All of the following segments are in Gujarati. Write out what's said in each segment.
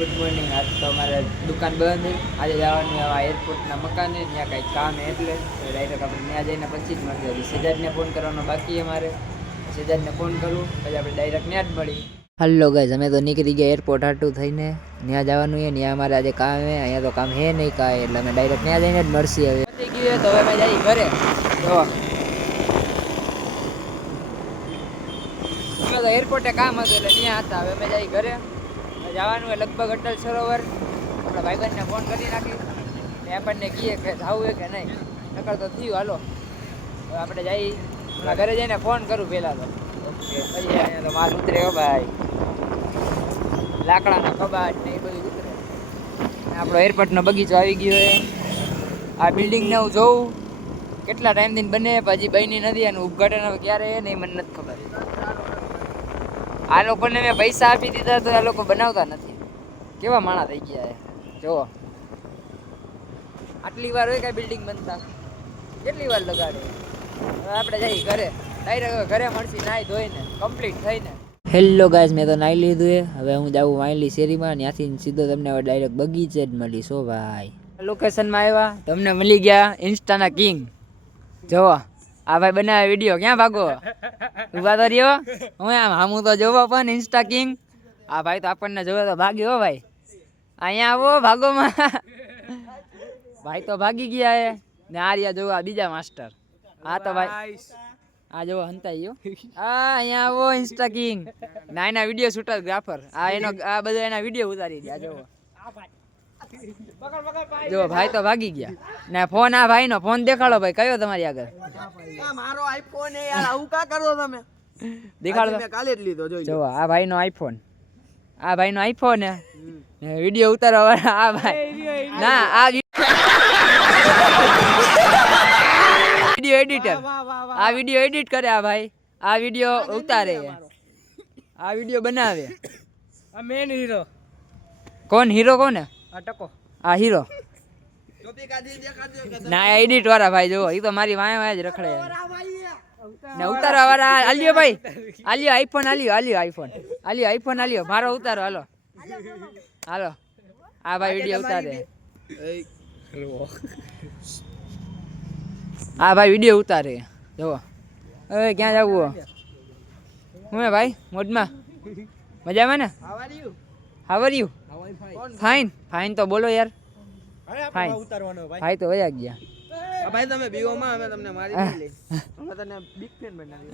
Good morning. આજ તો અમારે દુકાન બંધ છે. આજે જવાનું આ એરપોર્ટના મકાને, ત્યાં કંઈક કામ છે એટલે ડાયરેક્ટ આપણે ત્યાં જઈને પછી જ મળીએ. હજી સજાદને ફોન કરવાનો બાકી અમારે. સજાદને ફોન કરું પછી આપણે ડાયરેક્ટ ત્યાં જ મળી. હલો ગાઈઝ, અમે તો નીકળી ગયા એરપોર્ટ હાટું થઈને. ત્યાં જવાનું છે. ત્યાં અમારે આજે કામ છે. અહીંયા તો કામ હે નહીં કાંઈ, એટલે અમે ડાયરેક્ટ ત્યાં જઈને જ મળશે. હવે પતી ગયું તો હવે અમે જઈએ ઘરે. તો એરપોર્ટે કામ હતું એટલે ત્યાં હતા. હવે અમે જઈએ ઘરે. જવાનું હોય લગભગ અટલ સરોવર. આપણા ભાઈબંધને ફોન કરી નાખી ને આપણને કહીએ કે જવું હોય કે નહીં. નકર તો થયું હાલો. હવે આપણે જઈ આપણા ઘરે જઈને ફોન કરું પહેલાં તો. ઓકે, પછી અહીંયા તો માલ ઉતરે હો ભાઈ. લાકડાના કબાટ ને એ બધું ઉતરે. આપણો એરપોર્ટનો બગીચો આવી ગયો છે. આ બિલ્ડિંગને હું જોઉં કેટલા ટાઈમથી બને, પછી બની નથી. અને ઉદઘાટન હવે ક્યારે છે ને એ મને નથી ખબર. આ લોકોને મેં પૈસા આપી દીધા તો આ લોકો બનાવતા નથી. કેવા માણા થઈ ગયા છે જુઓ. આટલી વાર હોય કઈ બિલ્ડિંગ બનતા, કેટલી વાર લગાડે. હવે આપણે જઈએ ઘરે. ડાયરેક્ટ ઘરે મળશી નાહી ધોઈને કમ્પ્લીટ થઈને. હેલો ગાઈઝ, મેં તો નાહી લીધું છે. હવે હું જાઉં વાયલી શેરીમાં. ત્યાંથી સીધો તમને હવે ડાયરેક્ટ બગીચે જ મળીશ. હો ભાઈ, લોકેશનમાં આવ્યા તમને મળી ગયા ઇન્સ્ટાના કિંગ. જુઓ આ ભાઈ બનાવે વિડીયો. ક્યાં ભાગો ઉભા તો રહ્યો. હું આમ તો જોવો પણ ઇન્સ્ટા કિંગ. આ ભાઈ તો આપણને જોવે તો ભાગી. હો ભાઈ, અહીંયા આવો ભાગોમાં. ભાઈ તો ભાગી ગયા હે ને. આ રહ્યા જોવો આ બીજા માસ્ટર. આ તો ભાઈ આ જોવો હંતાઈ ગયો. આ અહીંયા આવો ઇન્સ્ટા કિંગ ના, એના વિડીયો શૂટરગ્રાફર. આ એનો આ બધા એના વિડીયો ઉતારી ગયા. જોવો જો ભાઈ તો ભાગી ગયા ને. ફોન આ ભાઈ નો ફોન દેખાડો ભાઈ. કયો તમારી આગળ? મારો આઈફોન હે યાર. આવું કા કરો તમે? દેખાડો. મેં કાલે જ લીધો. જોઈ જો આ ભાઈ નો આઈફોન. આ ભાઈ નો આઈફોન હે ને વિડીયો ઉતારવા વાળા આ ભાઈ. ના, આ વિડીયો એડિટર. આ વિડીયો એડિટ કરે આ ભાઈ. આ વિડીયો ઉતારે, આ વિડીયો બનાવે. આ મેન હીરો. કોણ હીરો? કોને? આ ટકો. આ હીરો ટોપી કાઢી દેખાડજો કે ના, એડિટ વાળા ભાઈ. જો એ તો મારી વાય જ રખડે ને. ઉતારવા વાળા આલ્યો ભાઈ. આલ્યો આઈફોન. આલ્યો આઈફોન. આઈફોન આલ્યો. મારો ઉતારો. હાલો હાલો. આ ભાઈ વિડીયો ઉતારે. આ ભાઈ વિડીયો ઉતારે. જુઓ હવે ક્યાં જવું? હું ભાઈ મોજમાં મજામાં ને? How are you? Fine. Fine તો બોલો યાર. ફાઇન. ભાઈ તો વયા ગયા. ભાઈ તમે બીઓ માં અમે તમને મારી દીધી. અમે તને બિગ ફેન બનાવી.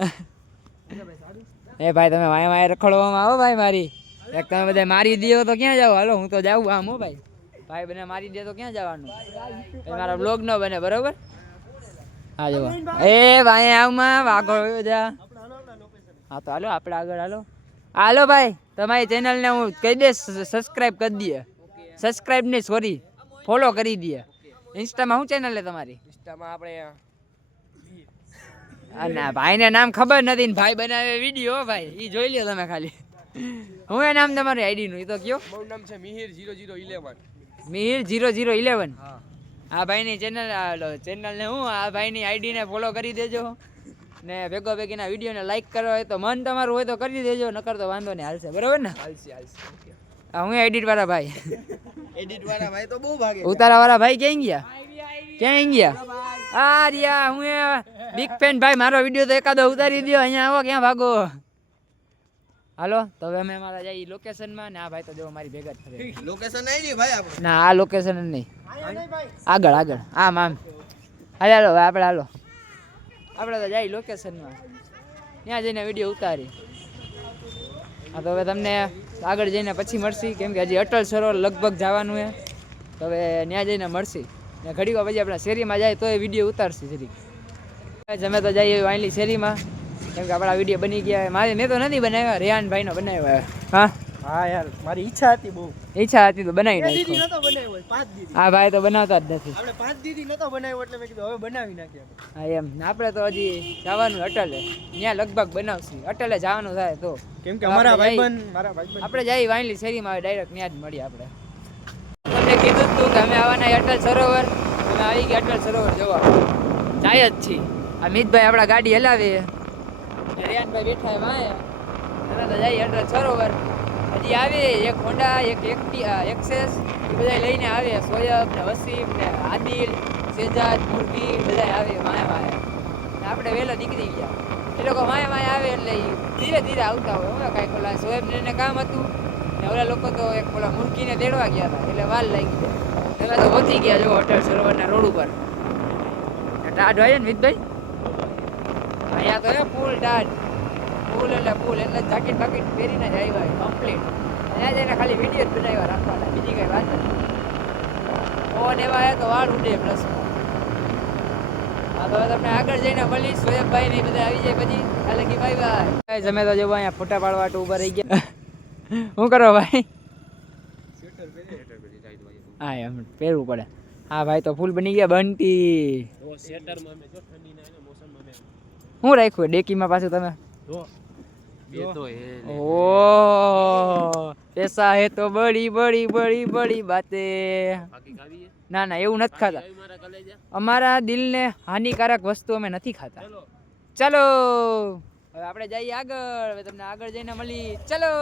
એ ભાઈ તમે વાય વાય રખડવામાં આવો ભાઈ મારી. એક તમે બધા મારી દો તો ક્યાં જાવ? હાલો હું તો જાઉં આમ. હો ભાઈ, ભાઈ બને મારી દે તો ક્યાં જવાનું? મારા બ્લોગ ન બને બરોબર. હા જો એ ભાઈ આવમાં વાઘો જા. હા તો હાલો આપણે આગળ હાલો. હાલો ભાઈ, તમારી ચેનલને હું કહી દઈશ સબસ્ક્રાઈબ કરી દઈએ. સબસ્ક્રાઈબ નહીં, સોરી, ફોલો કરી દઈએ. ઇન્સ્ટામાં શું ચેનલ છે તમારી? ઇન્સ્ટામાં આપણે ના, ભાઈને નામ ખબર નથી ને ભાઈ બનાવે વિડીયો. ભાઈ એ જોઈ લ્યો તમે ખાલી. હું એ નામ તમારી આઈડી નું એ તો કયો? મારું નામ છે મિહિર 0011. મિહિર 0011. હા, આ ભાઈની ચેનલને હું આ ભાઈની આઈડીને ફોલો કરી દેજો ને ભેગો ભેગીના વિડીયોને લાઈક કરો હોય તો મન તમારું હોય તો કરી દેજો. નકર તો વાંધો નહીં, હાલશે બરોબર ને? હાલસી. હું એડિટ વાળા ભાઈ. એડિટ વાળા ભાઈ તો બહુ ભાગે. ઉતારા વાળા ભાઈ ક્યાં ગયા? ક્યાં ગયા? આ રહ્યા. હું બિગ ફેન ભાઈ. મારો વિડીયો તો એકાદો ઉતારી દો. અહીંયા આવો. ક્યાં ભાગો? હાલો તો હવે અમે અમારા જઈએ લોકેશનમાં ને. આ ભાઈ તો જો મારી ભેગા જ ફરે. લોકેશન નહીં ભાઈ આપણે. ના, આ લોકેશન નહીં. આગળ આમ હાલો હવે આપણે. હાલો આપણે તો જઈએ લોકેશનમાં. ત્યાં જઈને વિડીયો ઉતારી. હા તો હવે તમને આગળ જઈને પછી મળશે. કેમ કે હજી અટલ સરોવર લગભગ જવાનું છે. તો હવે ત્યાં જઈને મળશે ને. ઘડીક પછી આપણા શેરીમાં જાય તો એ વિડીયો ઉતારશે જરીક. અમે તો જઈએ વાયલી શેરીમાં. કેમ કે આપણા વિડીયો બની ગયા. મેં તો નથી બનાવ્યા, રેહાનભાઈનો બનાવ્યો. હા યાર મારી ઈચ્છા હતી બહુ. ઈચ્છા હતી તો બનાવી નાખી. નતો બનાવ્યો 5 દીદી. હા ભાઈ તો બનાવતા જ નથી. આપણે 5 દીદી નતો બનાવ્યો એટલે મેં કીધું હવે બનાવી નાખીએ. હા એમ. આપણે તો હજી જવાનું અટલે. ત્યાં લગભગ બનાવશું. અટલે જવાનું થાય તો. કેમ કે મારા ભાઈબંધ આપણે જઈએ વાયલી શેરીમાં ડાયરેક્ટ ત્યાં જ મળીએ. આપણે તમને કીધું હતું કે અમે આવવાના અટલ સરોવર. અમે આવી ગયા અટલ સરોવર જોવા. જાય જ છીએ. આ મિતભાઈ આપણા ગાડી હલાવે. રેહાનભાઈ બેઠા એમ આયા. તો જઈએ અટલ સરોવર. હજી આવે એક હોન્ડા એક એક્સેસ એ બધા લઈને આવે સોયબ ને વસીમ ને આદિલ સેજાદ મુરગી બધા આવે માય માય ને આપણે વહેલા નીકળી ગયા એ લોકો માય માય આવે એટલે ધીરે ધીરે આવતા હોય હવે કાંઈક ઓલા સોયબ ને કામ હતું ને ઓલા લોકો તો એક ઓલા મુરગીને તેડવા ગયા હતા એટલે વાર લાગી ગઈ તમે તો પહોંચી ગયા જો હોટલ સરોવરના રોડ ઉપર ટાઢ હોય ને મિતભાઈ અહીંયા તો ફૂલ ટાઢ ફૂલ એટલે જાકેટ બાકેટ પહેરીને જ આવ્યા કમ્પ્લીટ ત્યાં જઈને ખાલી વિડીયો જ બનાવ્યા રાખવાના બીજી કઈ વાત નથી ફોન એવા આવ્યા તો વાળ ઉડે પ્લસમાં હા તો તમને આગળ જઈને મળીશ સોયબભાઈ ને બધા આવી જાય પછી હાલે કે બાય બાય તમે તો જો અહીંયા ફોટા પાડવા માટે ઊભા રહી ગયા શું કરો ભાઈ હા એમ પહેરવું પડે હા ભાઈ તો ફૂલ બની ગયા બંટી શું રાખ્યું ડેકીમાં પાછું તમે ओ ऐसा है तो बड़ी बड़ी बड़ी बड़ी बातें ના ના એવું નથી ખાતા અમારા દિલને હાનિકારક વસ્તુ અમે નથી ખાતા ચલો હવે આપણે જઈએ આગળ હવે તમને આગળ જઈને મળી ચલો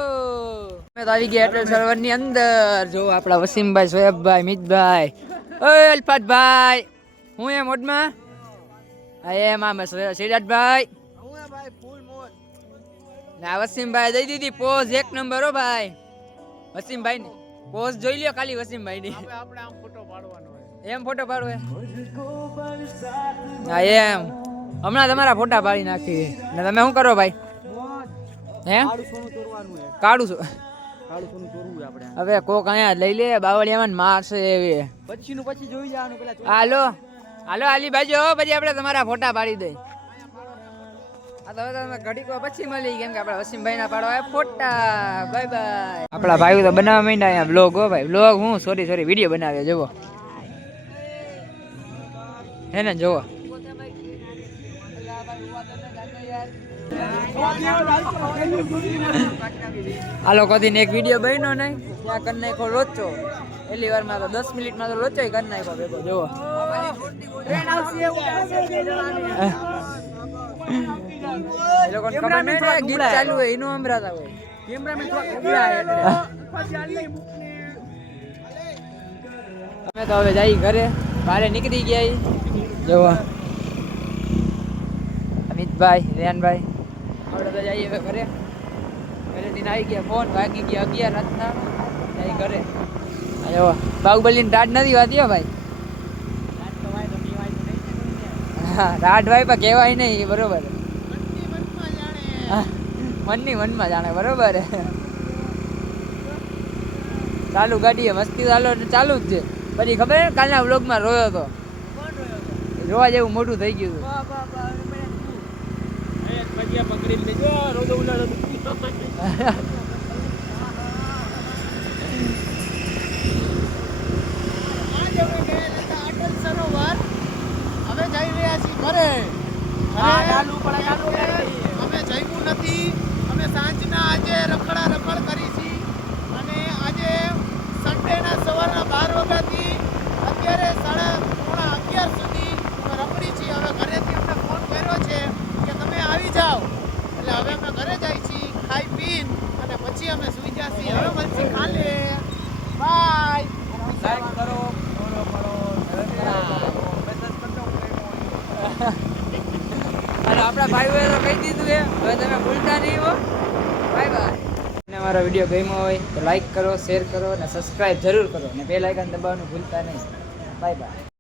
અમે તો આવી ગયા અટલ સરોવરની અંદર જો આપણા વસીમભાઈ સોયબભાઈ મિતભાઈ ઓય અલ્ફાતભાઈ હું એ મોડમાં હા એમ આમ સિરાજભાઈ ના વસીમભાઈ દઈ દીધી પોઝ એક નંબર હો ભાઈ વસીમભાઈ ની પોઝ જોઈ લ્યો ખાલી વસીમભાઈ ની આપણે આમ ફોટો પાડવાનો એમ ફોટો પાડવો હા એમ હમણાં તમારા ફોટા પાડી નાખી ને તમે શું કરો ભાઈ હે કાઢું છું હવે કોક અહીંયા લઈ લે બાવળિયામાં મારશે એવી પછી નું પછી જોઈ જવાનું પેલા હાલો હાલો આલી બાજુ પછી આપણે તમારા ફોટા પાડી દઈ આ તો તમે ઘડીકો પછી મળી કેમ કે આપણા વસીમભાઈ ના પાડવા ફોટા બાય બાય આપણા ભાઈઓ તો બનાવવા માંડ્યા અહીંયા બ્લોગ હો ભાઈ બ્લોગ હું સોરી વિડીયો બનાવ્યો જોવો હે ને જોવો આ લોકો થી એક વિડીયો બન્યો નહીં ત્યાં કરી નાખો લોચો એટલી વારમાં તો 10 મિનિટમાં તો લોચો કરી નાખ્યો ભેગો જોવો એ લોકોને ખબર નહીં પડે ગીત ચાલુ હોય એનું સંભળાતા હોય કેમેરામેન થોડા ઉગલાય અમે તો હવે જઈ ઘરે બારે નીકળી ગયા જોવો અમિતભાઈ રેહાનભાઈ આપણે તો જઈએ હવે ઘરેથી આવી ગયા ફોન વાગી ગયા 11 રાતના જઈ ઘરે જો બાહુબલીની ટાઢ નથી વાતી હો ભાઈ હા ટાઢ ભાઈ પણ કહેવાય નહીં બરોબર મનની મનમાં જાણે બરોબર ચાલુ ગાડીએ મસ્તી ચાલુ જ છે પછી ખબર કાલના વ્લોગમાં રોયો હતો જોવા જેવું મોટું થઈ ગયું સરોવર હવે જઈ રહ્યા છીએ ઘરે અમે જઈવું નથી અમે સાંજના આજે રખડ કરી છે અને આજે સન્ડેના સવારના 12 વાગ્યાથી અત્યારે 11:30 સુધી અમે રખડી છીએ હવે ઘરેથી અમને ફોન કર્યો છે કે તમે આવી જાઓ એટલે હવે અમે ઘરે જાય છીએ ખાઈ પીન અને પછી અમે સુઈ જઈએ હવે મળશે કાલે બાય લાઈક કરો ફોલો કરો મેસેજ કરજો અને આપણા ભાઈઓએ તો કહી દીધું છે હવે તમે ભૂલતા નહીં હો બાય બાય અને અમારો વિડીયો ગમ્યો હોય તો લાઈક કરો શેર કરો અને સબસ્ક્રાઇબ જરૂર કરો અને બેલ આઇકન દબાવવાનું ભૂલતા નહીં બાય બાય